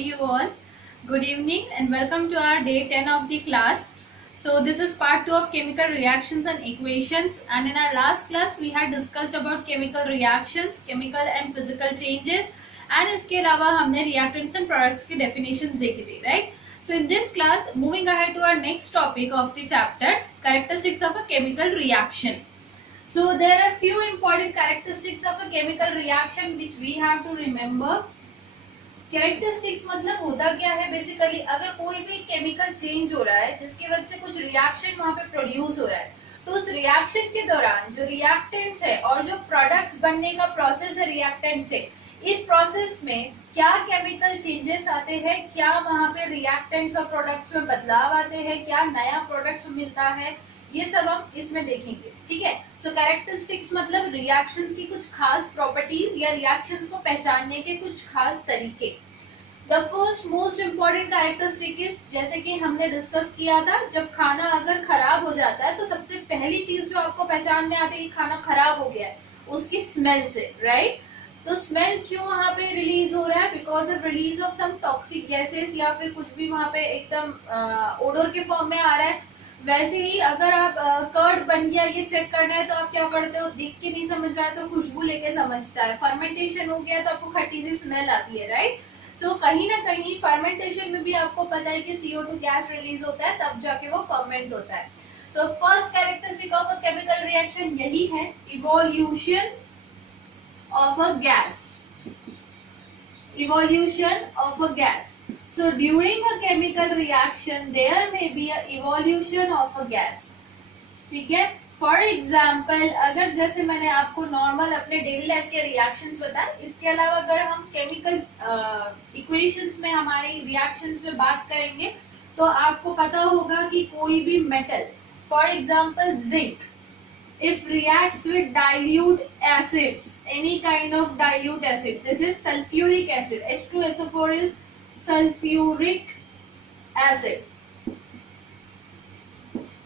you all? Good evening and welcome to our day 10 of the class. So this is part 2 of chemical reactions and equations, and in our last class we had discussed about chemical reactions, chemical and physical changes, and इसके अलावा हमने reactants and products की definitions देखी थी, right? So in this class, moving ahead to our next topic of the chapter, characteristics of a chemical reaction. So there are few important characteristics of a chemical reaction which we have to remember. Characteristics मतलब होता क्या है basically, अगर कोई भी chemical change हो रहा है जिसकी वजह से कुछ रिएक्शन वहां पे प्रोड्यूस हो रहा है, तो उस रिएक्शन के दौरान जो रिएक्टेंट्स है और जो प्रोडक्ट्स बनने का प्रोसेस है रिएक्टेंट से, इस प्रोसेस में क्या केमिकल चेंजेस आते हैं, क्या वहां पे रिएक्टेंट्स और प्रोडक्ट्स में बदलाव आते हैं, क्या नया प्रोडक्ट्स मिलता है, ये सब हम इसमें देखेंगे. ठीक है. सो कैरेक्टरिस्टिक्स मतलब रिएक्शंस की कुछ खास प्रॉपर्टीज या रिएक्शंस को पहचानने के कुछ खास तरीके. The first most important characteristic is, जैसे कि हमने डिस्कस किया था, जब खाना अगर खराब हो जाता है तो सबसे पहली चीज जो आपको पहचान में आती है कि खाना खराब हो गया है, उसकी स्मेल से, राइट? तो स्मेल क्यों वहां पे रिलीज हो रहा है? Because of release of some toxic gases या फिर कुछ भी वहां पे एकदम ओडोर के फॉर्म में आ रहा है. वैसे ही अगर आप कर्ड बन गया ये चेक करना है तो आप क्या करते हो, देख के नहीं समझ रहा है तो खुशबू लेके समझता है. फर्मेंटेशन हो गया तो आपको खट्टी सी स्मेल आती है, राइट? सो कहीं ना कहीं फर्मेंटेशन में भी आपको पता है कि CO2 गैस रिलीज होता है, तब जाके वो फर्मेंट होता है. तो first characteristic of a chemical reaction यही है, evolution of a gas. Evolution of a gas. So during a chemical reaction there may be a evolution of a gas. ठीक है. For example, अगर जैसे मैंने आपको नॉर्मल अपने डेली लाइफ के रिएक्शंस बताए, इसके अलावा अगर हम केमिकल इक्वेशंस में हमारे रिएक्शंस में बात करेंगे तो आपको पता होगा कि कोई भी metal, for example zinc, if reacts with dilute acids, any kind of dilute acid, this is sulfuric acid, H2SO4 is sulphuric acid.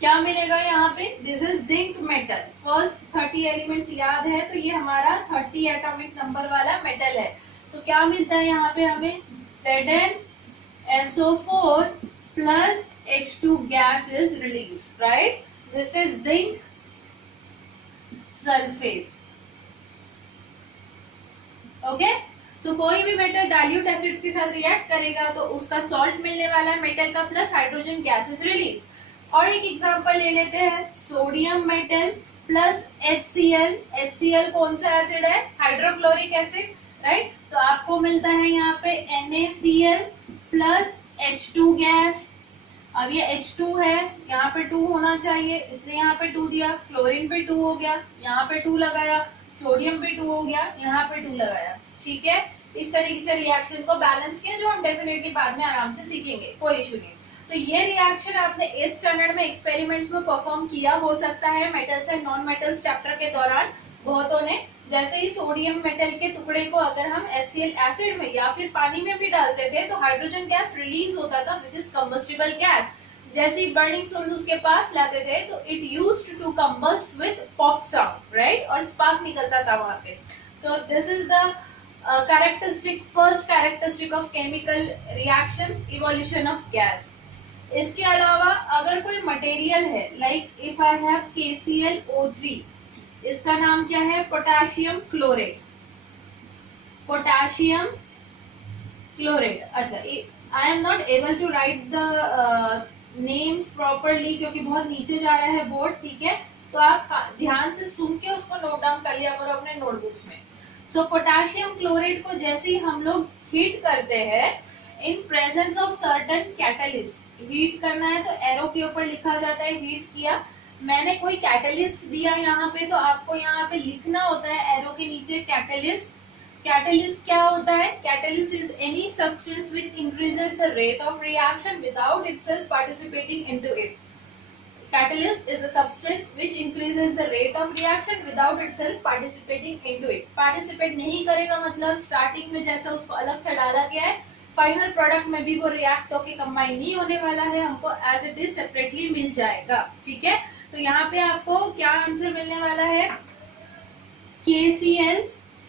क्या मिलेगा यहाँ पे? This is zinc metal. First 30 elements याद है तो ये हमारा 30 एटॉमिक नंबर वाला मेटल है. तो क्या मिलता है यहाँ पे हमें? ZnSO4 plus H2 gas is release, right? This is zinc sulphate. Okay. तो कोई भी मेटल डाइल्यूट एसिड्स के साथ रिएक्ट करेगा तो उसका सॉल्ट मिलने वाला है मेटल का, प्लस हाइड्रोजन गैसेस रिलीज. और एक एग्जांपल ले लेते हैं, sodium metal plus HCl. HCl कौन सा एसिड है? Hydrochloric acid, right? तो आपको मिलता है यहाँ पे NaCl प्लस H2 गैस. अब ये H2 है, यहाँ पे 2 होना चाहिए इसलिए यहाँ पे 2 दिया. क्लोरीन पे 2 हो गया, यहाँ पे 2 लगाया. सोडियम पे 2 हो गया, यहाँ पे 2 लगाया. ठीक है. इस तरीके से रिएक्शन को बैलेंस किया, जो हम डेफिनेटली बाद में आराम से सीखेंगे, कोई इशू नहीं. तो ये रिएक्शन आपने 8th स्टैंडर्ड में एक्सपेरिमेंट्स में परफॉर्म किया हो सकता है metals and non metals chapter के दौरान बहुतों ने. जैसे ही सोडियम मेटल के टुकड़े को अगर हम HCl एसिड में या फिर पानी में भी डालते थे तो हाइड्रोजन गैस रिलीज होता था, विच इज कंबस्टिबल गैस. जैसे ही बर्निंग सोर्स उसके पास लाते थे तो it used to combust with pop sound, right? और स्पार्क निकलता था वहां पे. So this is the first characteristic of chemical reactions, evolution of gas. इसके अलावा अगर कोई मटेरियल है, like if I have KClO3, इसका नाम क्या है? Potassium chlorate. Potassium chlorate. अच्छा, I am not able to write the names properly क्योंकि बहुत नीचे जा रहा है बोर्ड. ठीक है. तो आप ध्यान से सुन के उसको नोट डाउन कर लिया करो अपने नोटबुक्स में. तो पोटेशियम क्लोरेट को जैसे ही हम लोग हीट करते हैं in presence of certain catalyst, heat करना है तो एरो के ऊपर लिखा जाता है हीट किया. मैंने कोई कैटलिस्ट दिया यहाँ पे तो आपको यहाँ पे लिखना होता है एरो के नीचे कैटलिस्ट. कैटलिस्ट क्या होता है? Catalyst is any substance which increases the rate of reaction without itself participating into it. Catalyst is a substance which increases the rate of reaction without itself participating into it. Participate नहीं करेगा मतलब starting में जैसा उसको अलग से डाला गया है, फाइनल प्रोडक्ट में भी वो रिएक्ट होके कंबाइन नहीं होने वाला है, हमको एज इट इज सेपरेटली मिल जाएगा. ठीक है. तो यहाँ पे आपको क्या आंसर मिलने वाला है? KCl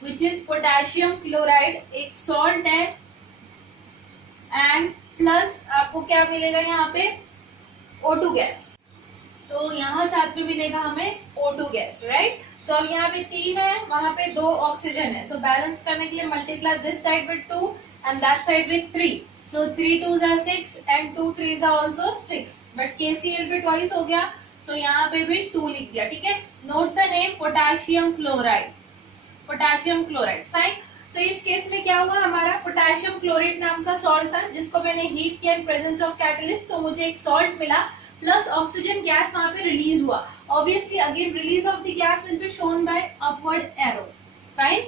which is potassium chloride, एक सॉल्ट है एंड प्लस आपको क्या मिलेगा यहाँ पे, O2 गैस। तो यहाँ साथ में मिलेगा हमें O2 गैस, राइट। सो अब यहाँ पे 3 है, वहां पे 2 ऑक्सीजन है, सो बैलेंस करने के लिए multiply this side with 2 and that side with 3। So 3 2s are 6 and 2 3s are also 6, but KCl पे ट्वाइस हो गया, सो यहाँ पे भी 2 लिख दिया, ठीक है। Note the name potassium chloride, potassium chloride, fine. So इस केस में क्या हुआ, हमारा पोटेशियम क्लोराइड नाम का सॉल्ट था जिसको मैंने हीट किया इन प्रेजेंस ऑफ कैटलिस्ट, तो मुझे एक सॉल्ट मिला प्लस ऑक्सीजन गैस वहां पे रिलीज हुआ। Obviously again release of the gas will be shown by upward arrow, fine.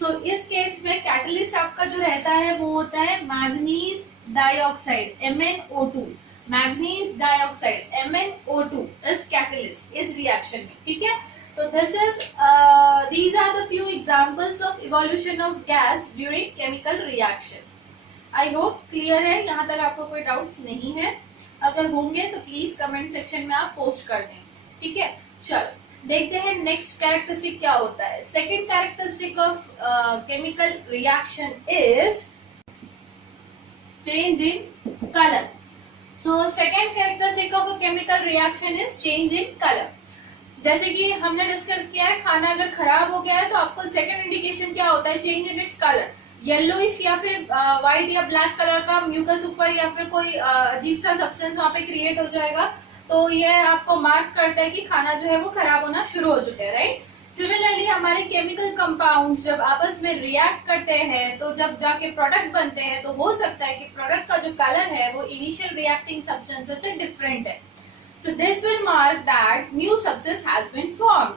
So इस केस में कैटलिस्ट आपका जो रहता है वो होता है manganese dioxide MnO2, manganese dioxide MnO2 is catalyst इस रिएक्शन में, ठीक है। तो this is these are the few examples of evolution of gas during chemical reaction. I hope clear है, यहाँ तक आपको कोई डाउट्स नहीं है। अगर होंगे तो प्लीज कमेंट सेक्शन में आप पोस्ट कर दें, ठीक है। चलो देखते हैं नेक्स्ट कैरेक्टरिस्टिक क्या होता है। Second characteristic of chemical reaction is change in colour. So second characteristic of a chemical reaction is change in colour. जैसे कि हमने डिस्कस किया है, खाना अगर खराब हो गया है तो आपको सेकेंड इंडिकेशन क्या होता है, change in its colour. Yellowish या फिर व्हाइट या ब्लैक कलर का म्यूकस ऊपर या फिर कोई अजीब सा सब्सटेंस वहां पे क्रिएट हो जाएगा, तो ये आपको मार्क करता है कि खाना जो है वो खराब होना शुरू हो चुका है, राइट। सिमिलरली हमारे केमिकल कंपाउंड्स जब आपस में रिएक्ट करते हैं तो जब जाके प्रोडक्ट बनते हैं तो हो सकता है कि प्रोडक्ट का जो कलर है वो इनिशियल रिएक्टिंग सब्सटेंसेस से डिफरेंट है। So this will mark that new substance has been formed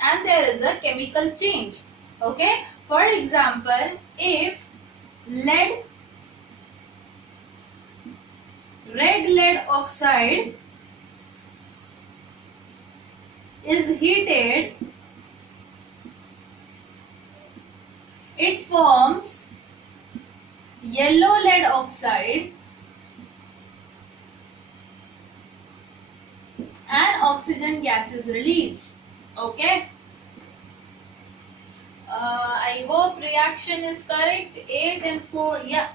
and there is a chemical change. Okay. For example, if red lead oxide is heated, it forms yellow lead oxide and oxygen gas is released. Okay. I hope reaction is correct. 8 and 4, yeah.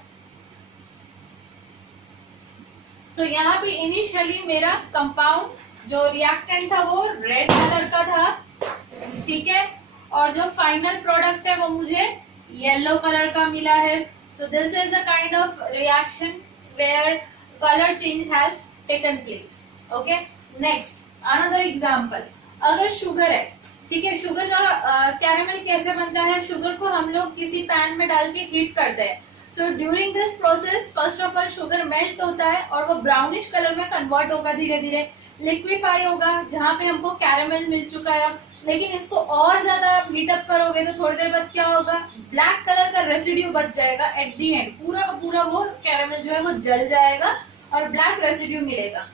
So यहाँ पे initially मेरा compound जो reactant था वो red colour का था, ठीक है, और जो फाइनल प्रोडक्ट है वो मुझे येलो कलर का मिला है। So this is a kind of reaction where colour change has taken place. Okay, next another example, अगर शुगर है, ठीक है, शुगर का कैरेमल कैसे बनता है, शुगर को हम लोग किसी पैन में डाल के हीट करते हैं। So during this process first of all sugar melt होता है और वो ब्राउनिश कलर में कन्वर्ट होगा, धीरे धीरे लिक्विफाई होगा, जहाँ पे हमको कैरेमल मिल चुका है। लेकिन इसको और ज्यादा आप हीटअप करोगे तो थोड़ी देर बाद क्या होगा, ब्लैक कलर का रेसिड्यू बच जाएगा एट दी एंड, पूरा का पूरा वो कैरेमल जो है वो जल जाएगा और ब्लैक रेसिड्यू मिलेगा।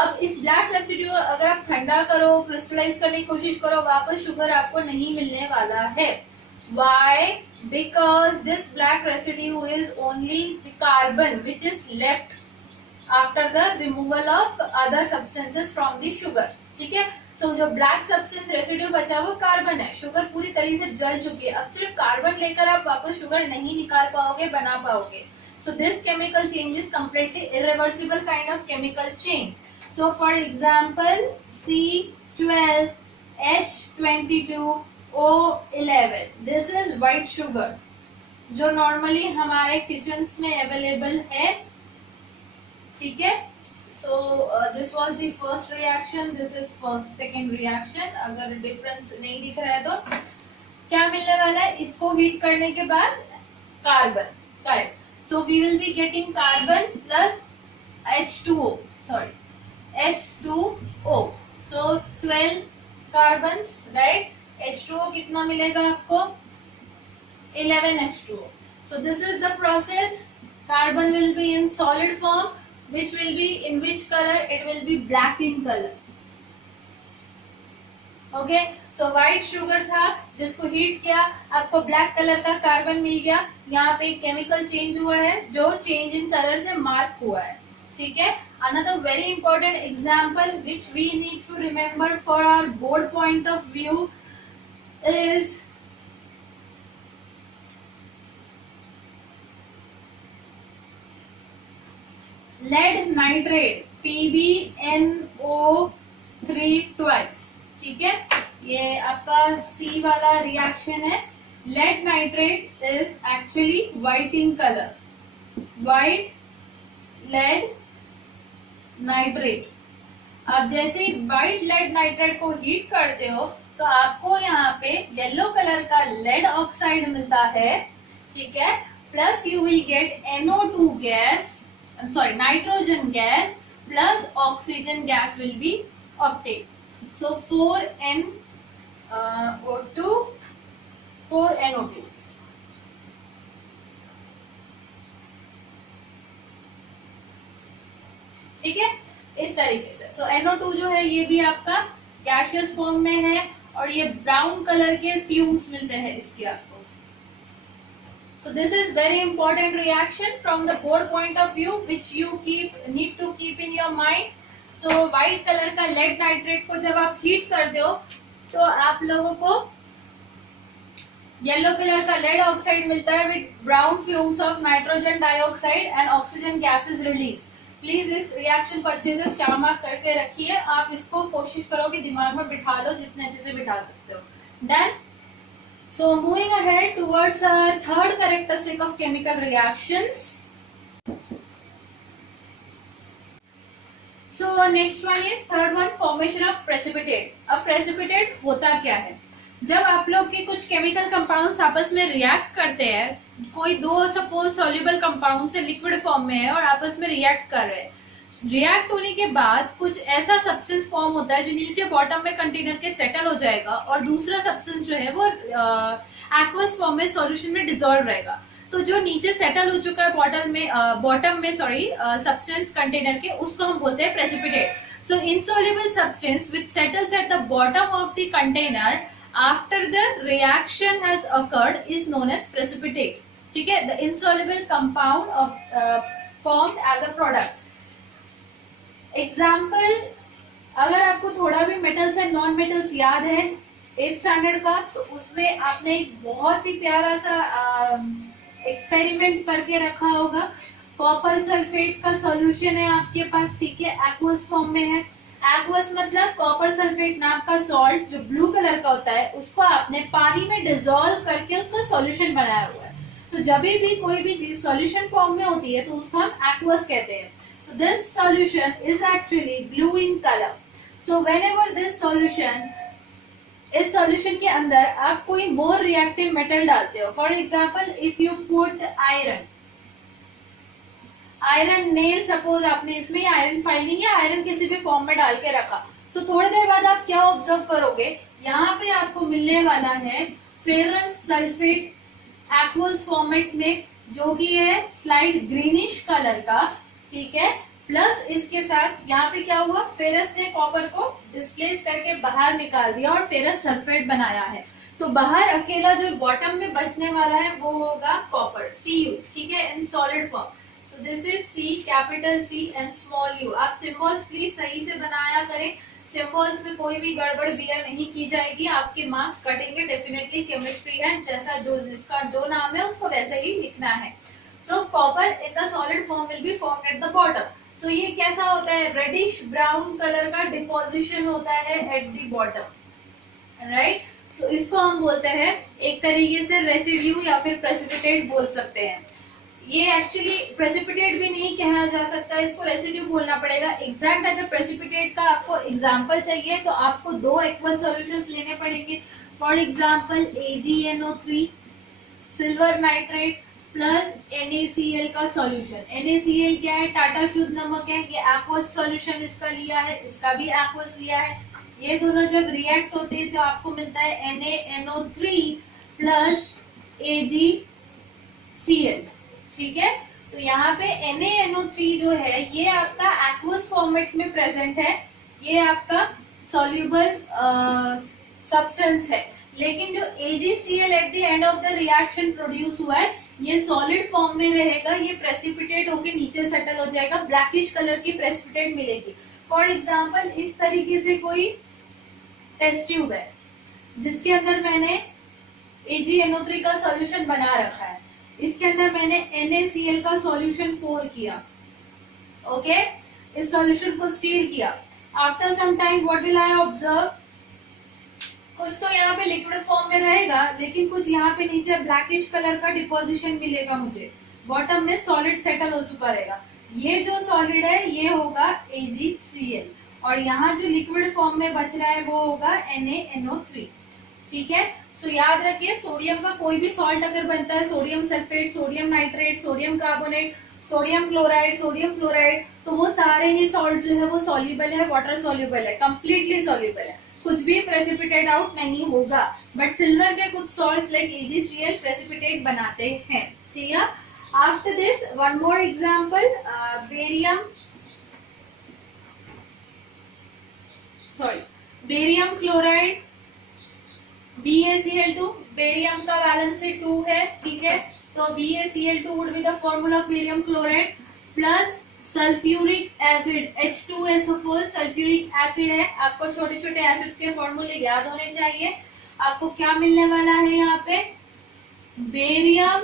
अब इस ब्लैक रेसिड्यू अगर आप ठंडा करो, क्रिस्टलाइज करने की कोशिश करो, वापस शुगर आपको नहीं मिलने वाला है। Why? Because this black residue is only the carbon which is left after the removal of other substances from the sugar. ठीक है, so जो black substance residue बचा वो कार्बन है, शुगर पूरी तरीके से जल चुकी है, अब सिर्फ कार्बन लेकर आप वापस शुगर नहीं निकाल पाओगे, बना पाओगे। So this chemical change is completely irreversible kind of chemical change. So for example, C12H22O11, this is white sugar जो नॉर्मली हमारे किचन्स में अवेलेबल है, ठीक है। So this was the first reaction, this is first second reaction। अगर difference नहीं दिख रहा है तो क्या मिलने वाला है, इसको हीट करने के बाद carbon, correct. So we will be getting carbon plus H2O, sorry, H2O. So 12 carbons, right? H2O कितना मिलेगा आपको, 11 H2O. So this is the process. Carbon will be in solid form, which will be in which color? It will be black in color. Okay. So white sugar था जिसको heat किया, आपको black colour का carbon मिल गया, यहाँ पे chemical change हुआ है जो चेंज इन कलर से मार्क हुआ है, ठीक है। Another very important example which we need to remember for our board point of view is lead nitrate PbNO3 twice, ठीक है, ये आपका सी वाला रिएक्शन है। Lead nitrate is actually white in colour, white lead nitrate. आप जैसे ही white lead nitrate को हीट करते हो तो आपको यहाँ पे येलो कलर का लेड ऑक्साइड मिलता है, ठीक है, plus you will get NO2 gas, sorry nitrogen gas plus oxygen gas will be obtained. So 4NO2, 4NO2. ठीक है, इस तरीके से। सो NO2 जो है ये भी आपका गैसियस फॉर्म में है और ये ब्राउन कलर के फ्यूम्स मिलते हैं इसके आपको। So this is very important reaction from the board point of view which you need to keep in your mind. So white color का lead nitrate को जब आप हीट करते हो तो आप लोगों को येलो कलर का लेड ऑक्साइड मिलता है with brown fumes of nitrogen dioxide and oxygen gases release. Please इस रिएक्शन को अच्छे से शामा करके रखिए, आप इसको कोशिश करो कि दिमाग में बिठा दो जितने अच्छे से बिठा सकते हो। Then so moving ahead towards our third characteristic of chemical reactions. So next one is third one, formation of precipitate. अब precipitate होता क्या है? जब आप लोग के कुछ केमिकल कंपाउंड्स आपस में रिएक्ट करते हैं, कोई दो सपोज सॉल्युबल कंपाउंड से लिक्विड फॉर्म में है और आपस में रिएक्ट कर रहे हैं, रिएक्ट होने के बाद कुछ ऐसा सब्सटेंस फॉर्म होता है जो नीचे बॉटम में कंटेनर के सेटल हो जाएगा और दूसरा सब्सटेंस जो है वो एक्वस फॉर्म में सॉल्यूशन में डिसॉल्व रहेगा। तो जो नीचे सेटल हो चुका है बॉटम में सब्सटेंस कंटेनर के, उसको हम बोलते हैं precipitate. So insoluble substance which settles at the bottom of the container after the reaction has occurred is known as precipitate, ठीक है, the insoluble compound of formed as a product. Example, अगर आपको थोड़ा भी मेटल्स एंड नॉन मेटल्स याद है 8th standard का, तो उसमें आपने एक बहुत ही प्यारा सा एक्सपेरिमेंट करके रखा होगा। कॉपर सल्फेट का सॉल्यूशन है आपके पास, ठीक है, एक्वस फॉर्म में है। एक्वस मतलब कॉपर सल्फेट नाम का सॉल्ट जो ब्लू कलर का होता है, उसको आपने पानी में डिसॉल्व करके उसका सॉल्यूशन बनाया हुआ है। तो जब भी कोई भी चीज सॉल्यूशन फॉर्म में होती है तो उसको हम एक्वस कहते हैं। So this solution is actually blue in color. So whenever this solution, इस solution के अंदर आप कोई more reactive metal डालते हो, for example if you put iron nail, suppose आपने इसमें iron filing या iron किसी भी फॉर्म में डाल के रखा, so थोड़ी देर बाद आप क्या ऑब्जर्व करोगे, यहाँ पे आपको मिलने वाला है फेरस सल्फेट एक्वस फॉर्मेट में, जो कि है स्लाइट ग्रीनिश कलर का, ठीक है, प्लस इसके साथ यहाँ पे क्या हुआ, फेरस ने कॉपर को डिस्प्लेस करके बाहर निकाल दिया और फेरस सल्फेट बनाया है। तो बाहर अकेला जो बॉटम में बचने वाला है वो होगा कॉपर, Cu, ठीक है, in solid form. So this is C, capital C and small u। आप सिंबल्स प्लीज सही से बनाया करें, सिंबल्स में कोई भी गड़बड़ बियर नहीं की जाएगी, आपके मार्क्स कटेंगे डेफिनेटली। केमिस्ट्री है, जैसा जो जिसका जो नाम है उसको वैसे ही लिखना है। So copper in the solid form will be formed at the bottom. So ये कैसा होता है, रेडिश ब्राउन कलर का डिपोजिशन होता है at the bottom, right? So इसको हम बोलते हैं एक तरीके से रेसिड्यू या फिर प्रेसिपिटेट बोल सकते हैं। ये एक्चुअली प्रेसिपिटेट भी नहीं कहा जा सकता, इसको रेसिड्यू बोलना पड़ेगा। एग्जैक्ट अगर प्रेसिपिटेट का आपको एग्जाम्पल चाहिए तो आपको दो एक्वस सॉल्यूशंस लेने पड़ेंगे। For example AgNO3, silver nitrate plus NaCl का सॉल्यूशन। NaCl क्या है, टाटा शुद्ध नमक है, ये एक्वस सॉल्यूशन इसका लिया है, इसका भी एक्वस लिया है। ये दोनों जब रिएक्ट होते हैं तो आपको मिलता है NaNO3 प्लस AgCl, ठीक है। तो यहाँ पे NaNO3 जो है ये आपका एक्वस फॉर्मेट में प्रेजेंट है, ये आपका सॉल्युबल सब्सटेंस है। लेकिन जो AgCl at the end of the reaction produce हुआ है ये सॉलिड फॉर्म में रहेगा, ये प्रेसिपिटेट होके नीचे सेटल हो जाएगा, ब्लैकिश कलर की प्रेसिपिटेट मिलेगी। फॉर एग्जाम्पल इस तरीके से कोई टेस्ट ट्यूब है जिसके अंदर मैंने AgNO3 का सॉल्यूशन बना रखा है, इसके अंदर मैंने NaCl का सॉल्यूशन पोर किया, ओके, इस सॉल्यूशन को स्टीर किया। After some time what will I observe, कुछ तो यहाँ पे लिक्विड फॉर्म में रहेगा, लेकिन कुछ यहाँ पे नीचे ब्लैकिश कलर का डिपोजिशन मिलेगा मुझे, बॉटम में सॉलिड सेटल हो चुका रहेगा। ये जो सॉलिड है ये होगा AgCl, और यहाँ जो लिक्विड फॉर्म में बच रहा है वो होगा NaNO3। ठीक है, सो याद रखिए सोडियम का कोई भी सॉल्ट अगर बनता है, sodium sulphate, sodium nitrate, sodium carbonate, sodium chloride, sodium fluoride, तो वो सारे ही सॉल्ट जो है वो सॉल्युबल है, वाटर सॉल्युबल है, कंप्लीटली सॉल्युबल है, कुछ भी प्रेसिपिटेट आउट नहीं होगा। बट सिल्वर के कुछ सॉल्ट्स लाइक AgCl प्रेसिपिटेट बनाते हैं। ठीक है, after this one more example, barium chloride, BaCl2, barium का वैलेंसी 2 है। ठीक है, तो BaCl2 would be the formula of barium chloride plus sulphuric acid H2SO4 sulphuric acid है। आपको छोटे छोटे एसिड्स के फॉर्मूले याद होने चाहिए। आपको क्या मिलने वाला है यहाँ पे, barium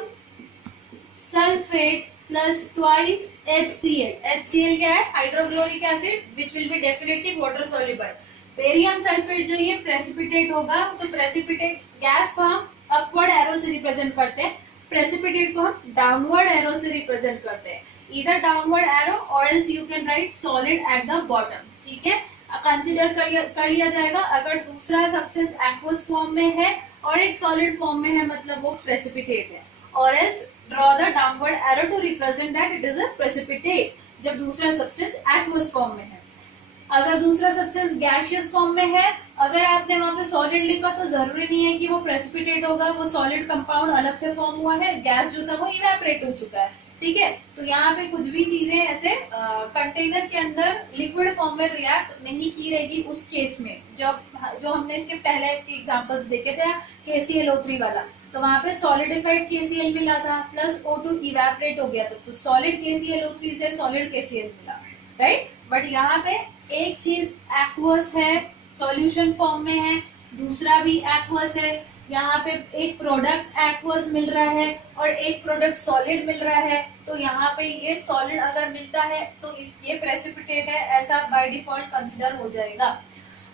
sulphate plus twice HCl। HCl क्या है, hydrochloric acid which will be definitely water soluble. Barium sulphate जो ये प्रेसिपिटेट होगा, तो प्रेसिपिटेट गैस को हम अपवर्ड एरो से रिप्रेजेंट करते हैं, प्रेसिपिटेट को हम डाउनवर्ड एरो से रिप्रेजेंट करते हैं, either downward arrow or else you can write solid at the bottom। ठीक है, कंसिडर कर लिया जाएगा अगर दूसरा सब्सटेंस एक्वस फॉर्म में है और एक सॉलिड फॉर्म में है, मतलब वो प्रेसिपिटेट है, और else draw the downward arrow to represent that it is a precipitate, जब दूसरा सब्सटेंस एक्वस फॉर्म में है। अगर दूसरा सब्सटेंस गैसियस फॉर्म में है, अगर आपने वहां पे सॉलिड लिखा तो जरूरी नहीं है कि वो प्रेसिपिटेट होगा, वो सॉलिड कंपाउंड अलग से फॉर्म हुआ है, गैस जो था वो इवेपोरेट हो चुका है। ठीक है, तो यहाँ पे कुछ भी चीजें ऐसे कंटेनर के अंदर लिक्विड फॉर्म में रिएक्ट नहीं की रहेगी उस केस में, जब जो हमने इसके पहले के एग्जांपल्स देखे थे KClO3 वाला, तो वहां पे सॉलिडिफाइड KCl मिला था प्लस O2 इवेपोरेट हो गया, तो सॉलिड KClO3 से सॉलिड KCl मिला, राइट। बट यहाँ पे एक चीज एक्वस है, सॉल्यूशन फॉर्म में है, दूसरा भी एक्वस है, यहाँ पे एक प्रोडक्ट एक्वस मिल रहा है और एक प्रोडक्ट सॉलिड मिल रहा है, तो यहाँ पे ये सॉलिड अगर मिलता है तो ये प्रेसिपिटेट है, ऐसा बाय डिफॉल्ट कंसिडर हो जाएगा।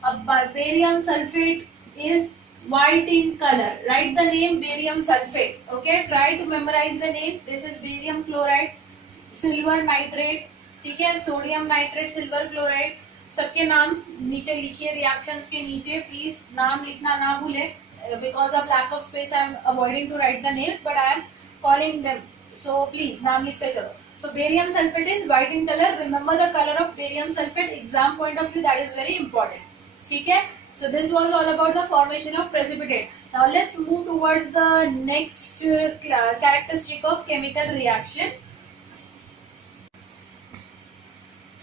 अब barium sulphate is white in color, write the name barium sulfate, okay, try to memorize the names, this is barium chloride, silver nitrate, ठीक है, सोडियम नाइट्रेट, सिल्वर क्लोराइड, सबके नाम नीचे लिखिए रिएक्शंस के नीचे, प्लीज नाम लिखना ना भूले, because of lack of space I am avoiding to write the names but I am calling them, so please नाम लिखते चलो। So barium sulfate is white in color, remember the color of barium sulfate, exam point of view that is very important, ठीक है। So this was all about the formation of precipitate. Now let's move towards the next characteristic of chemical reaction.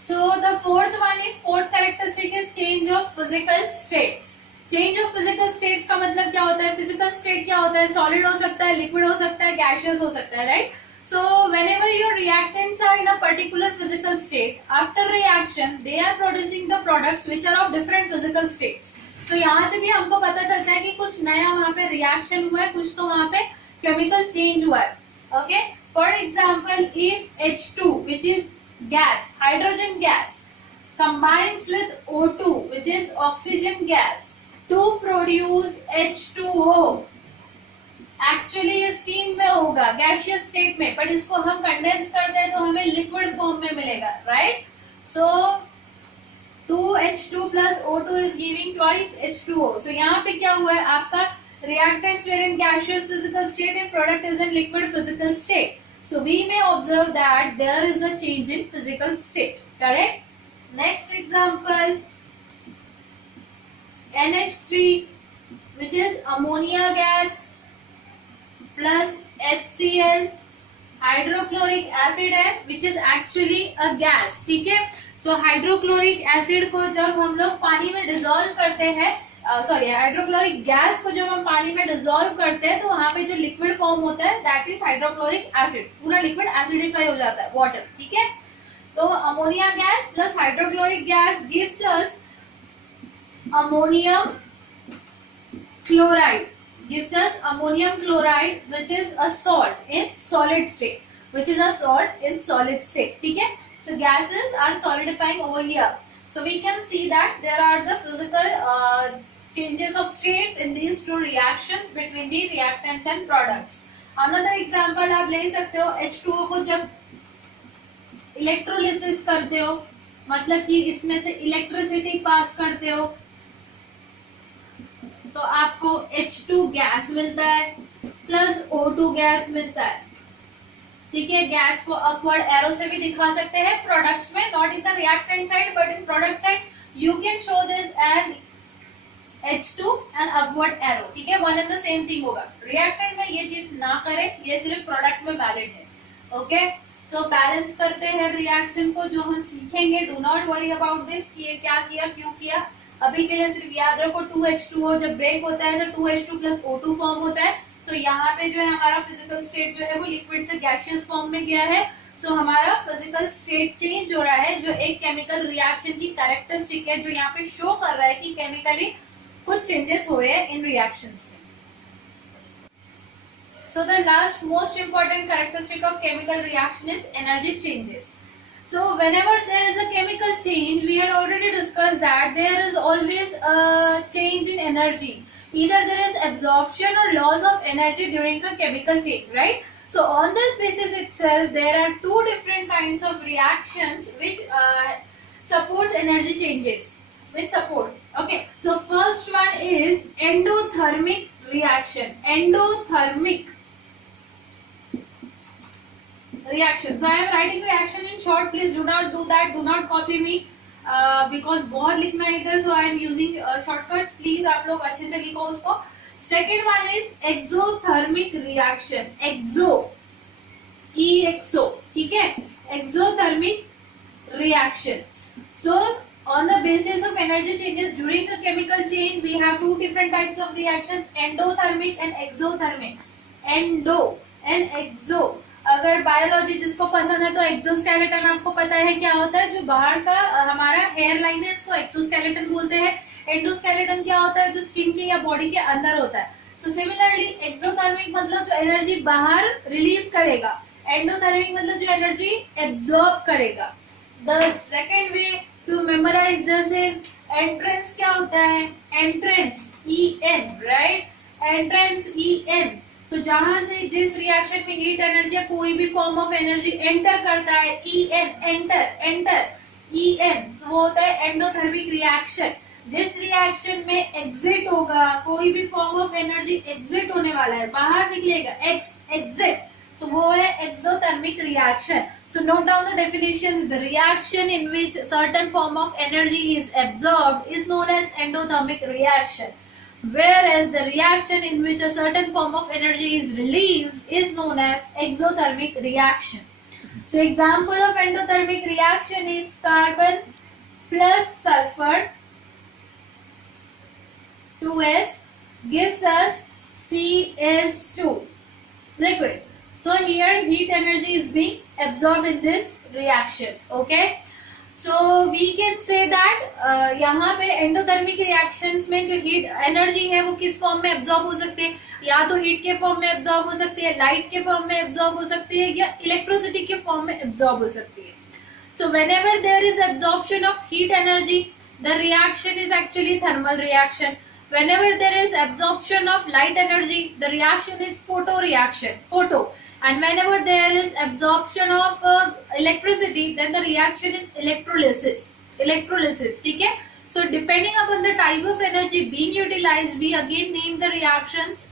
So the fourth characteristic is change of physical states. Change of physical states का मतलब क्या होता है, physical state क्या होता है, solid हो सकता है, लिक्विड हो सकता है, गैसियस हो सकता है, right. So whenever your reactants are in a particular physical state, after reaction they are producing the products which are of different physical states. तो यहाँ से भी हमको पता चलता है कि कुछ नया वहाँ पे रिएक्शन हुआ है, कुछ तो वहाँ पे केमिकल चेंज हुआ है। Okay, for example if H2 which is gas, hydrogen gas combines with O2 which is oxygen gas to produce H2O, actually ये स्टीम में होगा, गैसियस स्टेट में, बट इसको हम कंडेंस करते हैं तो हमें लिक्विड फॉर्म में मिलेगा, right. So 2H2 plus O2 is giving twice H2O. So यहाँ पे क्या हुआ है, आपका reactants were in gaseous physical state and product is in liquid physical state. So we may observe that there is a change in physical state, correct? Next example, NH3 which is ammonia gas plus HCl, hydrochloric acid है which is actually a gas, ठीक है। सो hydrochloric acid को जब हम लोग पानी में dissolve करते हैं, सॉरी हाइड्रोक्लोरिक गैस को जब हम पानी में डिसॉल्व करते हैं तो वहां पे जो लिक्विड फॉर्म होता है दैट इज हाइड्रोक्लोरिक एसिड, पूरा लिक्विड एसिडिफाई हो जाता है, वाटर, ठीक है। तो ammonia gas plus hydrochloric gas gives us ammonium chloride, gives us ammonium chloride which is a salt in solid state, which is a salt in solid state, ठीक है। So gases are solidifying over here. So we can see that there are the physical changes of states in these two reactions between the reactants and products. Another example आप ले सकते हो, H2O को जब electrolysis करते हो, मतलब कि इसमें से इलेक्ट्रिसिटी पास करते हो, तो आपको H2 गैस मिलता है प्लस O2 गैस मिलता है. ठीक है, गैस को अपवर्ड एरो से भी दिखा सकते हैं प्रोडक्ट्स में, not in the reactant side but in product side you can show this as H2 and upward arrow. ठीक है, one and the same thing होगा. रिएक्टेंट में ये चीज ना करें, ये सिर्फ प्रोडक्ट में वैलिड है. ओके, सो बैलेंस करते हैं रिएक्शन को, जो हम सीखेंगे. Do not worry about this कि ये क्या किया, क्यों किया. अभी के लिए सिर्फ याद रखो 2H2O जब ब्रेक होता है तो 2H2 प्लस O2 फॉर्म होता है. तो यहाँ पे जो है हमारा फिजिकल स्टेट जो है वो लिक्विड से गैसियस फॉर्म में गया है. सो हमारा फिजिकल स्टेट चेंज हो रहा है, जो एक केमिकल रिएक्शन की कैरेक्टरिस्टिक है, जो यहाँ पे शो कर रहा है कि केमिकली कुछ चेंजेस हो रहे हैं इन रिएक्शंस में. So the last most important characteristic of chemical reaction is energy changes. So whenever there is a chemical change, we had already discussed that there is always a change in energy. Either there is absorption or loss of energy during the chemical change, right? So on this basis itself, there are two different kinds of reactions which supports energy changes. Which support. Okay. So first one is endothermic reaction. Endothermic reaction. So I am writing reaction in short. Please do not do that. Do not copy me because बहुत लिखना है इधर. So I am using shortcuts. Please आप लोग अच्छे से लिखो उसको. Second one is exothermic reaction. EXO. ठीक है? Exothermic reaction. So on the basis of energy changes during the chemical change, we have two different types of reactions: endothermic and exothermic. Endo and exo. अगर biology जिसको पसंद है तो exoskeleton आपको पता है क्या होता है. जो बाहर का हमारा हेयर लाइन है इसको एक्सोस्केलेटन बोलते हैं. एंडोस्केलेटन क्या होता है, जो स्किन के या बॉडी के अंदर होता है. सो सिमिलरली एक्सोथर्मिक मतलब जो एनर्जी बाहर रिलीज करेगा, एंडोथर्मिक मतलब जो एनर्जी एब्जॉर्ब करेगा. The second way to memorize this is entrance. क्या होता है entrance, EN, right. Entrance EN. तो जहां से जिस रिएक्शन में हीट एनर्जी या कोई भी फॉर्म ऑफ एनर्जी एंटर करता है, EN, एंटर, EN, वो होता है एंडोथर्मिक रिएक्शन. जिस रिएक्शन में एग्जिट होगा, कोई भी फॉर्म ऑफ एनर्जी एग्जिट होने वाला है, बाहर निकलेगा, एग्जिट, तो वो है exothermic reaction. So note down the definitions. The reaction in which certain form of energy is absorbed is known as endothermic reaction, whereas the reaction in which a certain form of energy is released is known as exothermic reaction. So example of endothermic reaction is carbon plus sulfur 2s gives us CS2 liquid. So here heat energy is being absorbed in this reaction. Okay. So we can say that यहाँ पे endothermic reactions में जो heat energy है वो किस form में absorb हो सकती है, या तो हीट के फॉर्म में एब्जॉर्ब हो सकती है, लाइट के फॉर्म में एब्जॉर्ब हो सकती है, या इलेक्ट्रिसिटी के फॉर्म में एब्जॉर्ब हो सकती है. So whenever there is absorption of heat energy, the reaction is actually thermal reaction. Whenever there is absorption of light energy, the reaction is photo reaction, photo. And whenever there is absorption of electricity, then the reaction is electrolysis. ठीक है? So depending upon the type of energy being utilized, we again name the reactions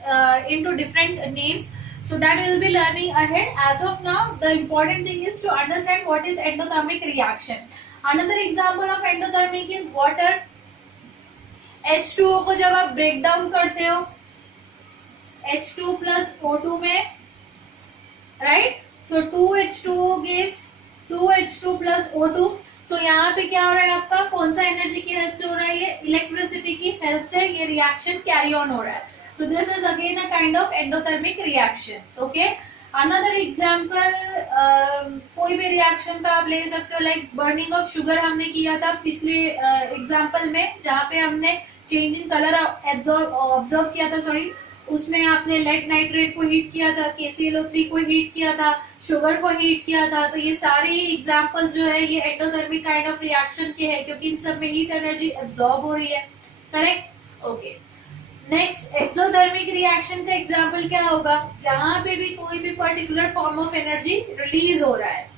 into different names. So that we will be learning ahead. As of now, the important thing is to understand what is endothermic reaction. Another example of endothermic is water. H2O को जब आप break down करते हो H2 plus O2 में, right? So 2H2O gives 2H2 plus O2. So यहाँ पे क्या हो रहा है आपका, कौन सा एनर्जी की हेल्प से हो रहा है, ये इलेक्ट्रिसिटी की हेल्प से ये रिएक्शन कैरी ऑन हो रहा है. So this is again a kind of endothermic reaction. Okay. Another example, कोई भी रिएक्शन का आप ले सकते हो, लाइक बर्निंग ऑफ शुगर हमने किया था पिछले एग्जाम्पल में, जहाँ पे हमने चेंज इन कलर ऑब्जर्व किया था. सॉरी, उसमें आपने लेड नाइट्रेट को हीट किया था, KClO3 को हीट किया था, शुगर को हीट किया था। तो ये सारे एग्जाम्पल्स जो है ये एंडोथर्मिक काइंड ऑफ रिएक्शन के हैं, क्योंकि इन सब में हीट एनर्जी एब्जॉर्ब हो रही है। Correct, okay. Next, exothermic reaction का एग्जाम्पल क्या होगा? जहां पे भी कोई भी particular form of energy release हो रहा है।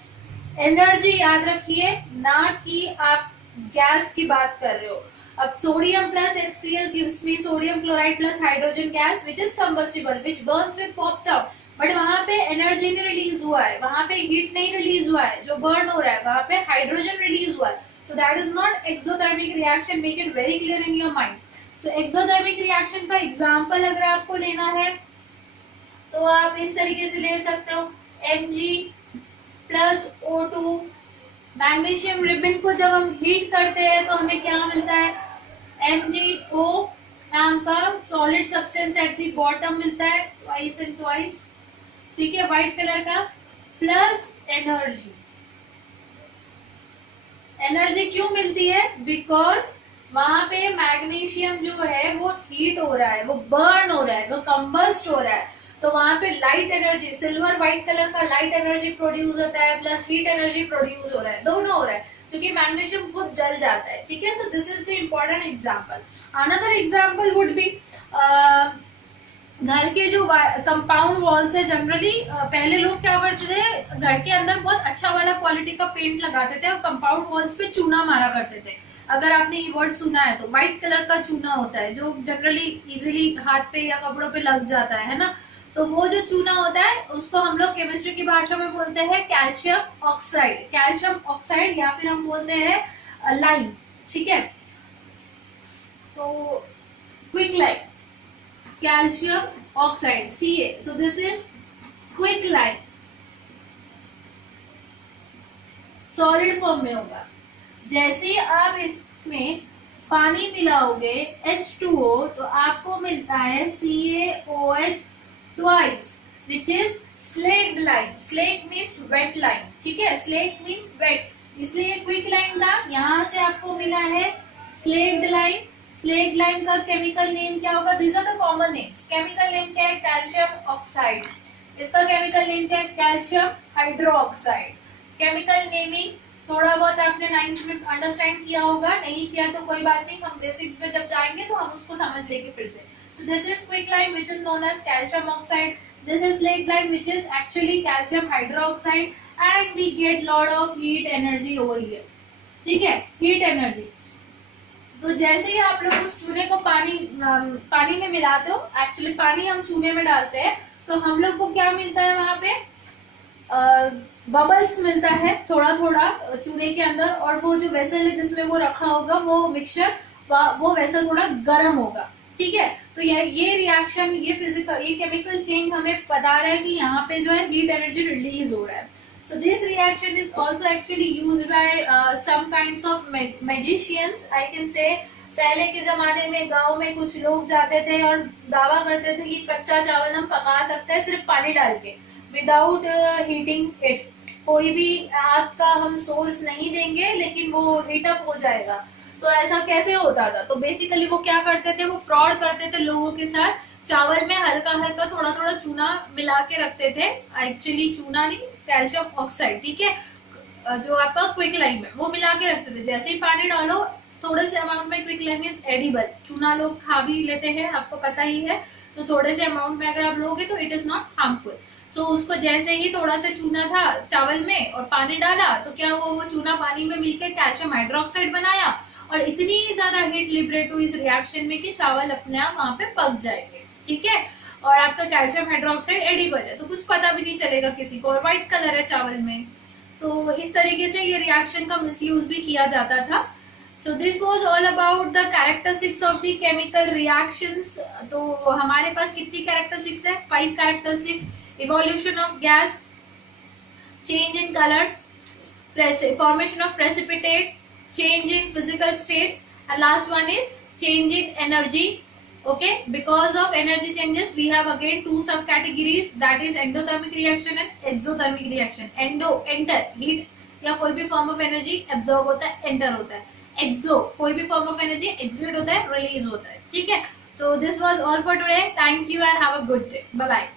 एनर्जी याद रखिए, ना कि आप गैस की बात कर रहे हो। अब sodium plus HCl gives me sodium chloride plus hydrogen gas which is combustible which Burns with pops out, but वहां पे एनर्जी नहीं रिलीज हुआ है, वहां पे हीट नहीं रिलीज हुआ है, जो बर्न हो रहा है वहां पे हाइड्रोजन रिलीज हुआ है। So that is not exothermic reaction, make it very clear in your mind. So exothermic reaction का एग्जाम्पल अगर आपको लेना है तो आप इस तरीके से ले सकते हो, Mg+O2। मैग्नीशियम रिबन को जब हम हीट करते हैं तो हमें क्या मिलता है? MgO नाम का solid substance eight the bottom मिलता है, ट्वाइस एंड ट्वाइस, ठीक है, व्हाइट कलर का, प्लस एनर्जी। एनर्जी क्यों मिलती है? बिकॉज वहां पे मैग्नीशियम जो है वो हीट हो रहा है, वो बर्न हो रहा है, वो कंबस्ट हो रहा है, तो वहां पे light energy, silver white colour का लाइट एनर्जी प्रोड्यूस होता है, प्लस हीट एनर्जी प्रोड्यूस हो रहा है, दोनों हो रहा है, क्योंकि मैग्नीशियम खुद जल जाता है, ठीक है। So this is the important example. Another example would be, घर के जो कंपाउंड वॉल्स है, जनरली पहले लोग क्या करते थे, घर के अंदर बहुत अच्छा वाला क्वालिटी का पेंट लगाते थे और कंपाउंड वॉल्स पे चूना मारा करते थे। अगर आपने ये वर्ड सुना है तो व्हाइट कलर का चूना होता है जो जनरली इजीली हाथ पे या कपड़ों पे लग जाता है ना। तो वो जो चूना होता है उसको हम लोग केमिस्ट्री की भाषा में बोलते हैं कैल्शियम ऑक्साइड, कैल्शियम ऑक्साइड, या फिर हम बोलते हैं लाइम, ठीक है। तो quick lime, calcium oxide Ca, so this is quick lime, solid form में होगा। जैसे ही आप इसमें पानी मिलाओगे H2O तो आपको मिलता है CaOH twice, which is slaked lime. Slaked means wet lime, ठीक है, स्लेक्ड मीन्स वेट, इसलिए क्विक लाइम था। यहाँ से आपको मिला है स्लेक्ड लाइम। स्लेक्ड लाइम का केमिकल नेम क्या होगा? These are the common names. Chemical name क्या है? Calcium oxide. इसका केमिकल नेम क्या है? Calcium hydroxide. केमिकल नेमिंग थोड़ा बहुत आपने 9th में अंडरस्टैंड किया होगा, नहीं किया तो कोई बात नहीं, हम बेसिक्स में जब जाएंगे तो हम उसको समझ लेंगे फिर से। So this is quicklime which is known as calcium oxide. This is slaked lime which is actually calcium hydroxide, and we get lot of heat energy over here. ठीक है, heat energy। तो जैसे ही आप लोग उस चूने को पानी में मिलाते हो, एक्चुअली पानी हम चूने में डालते हैं, तो हम लोग को क्या मिलता है वहां पे? बबल्स मिलता है थोड़ा थोड़ा चूने के अंदर, और वो जो वेसल है जिसमें वो रखा होगा वो मिक्सचर, वो वेसल थोड़ा गर्म होगा, ठीक है। तो ये रिएक्शन, ये फिजिकल, ये केमिकल चेंज हमें बता रहा है कि यहाँ पे जो है हीट एनर्जी रिलीज हो रहा है। So this reaction is also actually used by some kinds of magicians, I can say. पहले के जमाने में गांव में कुछ लोग जाते थे और दावा करते थे कि कच्चा चावल हम पका सकते हैं सिर्फ पानी डाल के, विदाउट हीटिंग इट। कोई भी आग का हम सोर्स नहीं देंगे लेकिन वो हीटअप हो जाएगा। तो ऐसा कैसे होता था? तो बेसिकली वो क्या करते थे, वो फ्रॉड करते थे लोगों के साथ। चावल में हल्का हल्का थोड़ा थोड़ा चूना मिला के रखते थे, एक्चुअली चूना नहीं, कैल्शियम ऑक्साइड, ठीक है, जो आपका क्विक लाइम है वो मिला के रखते थे। जैसे ही पानी डालो थोड़े से अमाउंट में, क्विक लाइम इज एडिबल, चूना लोग खा भी लेते हैं, आपको पता ही है। तो थोड़े से अमाउंट में अगर आप लोगे तो इट इज नॉट हार्मफुल। सो उसको जैसे ही थोड़ा सा चूना था चावल में और पानी डाला तो क्या हुआ, वो चूना पानी में मिलकर कैल्शियम हाइड्रोक्साइड बनाया, और इतनी ज्यादा हीट लिबरेट हुई इस रिएक्शन में कि चावल अपने आप वहां पे पक जाएंगे, ठीक है। और आपका कैल्शियम हाइड्रोक्साइड एडिबल है तो कुछ पता भी नहीं चलेगा किसी को, और व्हाइट कलर है चावल में। तो इस तरीके से ये रिएक्शन का मिसयूज भी किया जाता था। So this was all about the characteristics of the chemical reactions. तो हमारे पास कितनी कैरेक्टरिस्टिक्स है? 5 characteristics. Evolution of gas, change in colour, formation of precipitate, change in physical states, and last one is change in energy. Okay, because of energy changes we have again 2 subcategories, that is endothermic reaction and exothermic reaction. Endo, enter, heat या कोई भी form of energy absorb होता है, enter होता है। एक्सो, कोई भी form of energy exit होता है, रिलीज होता है, ठीक है। So this was all for today, thank you and have a good day, bye bye.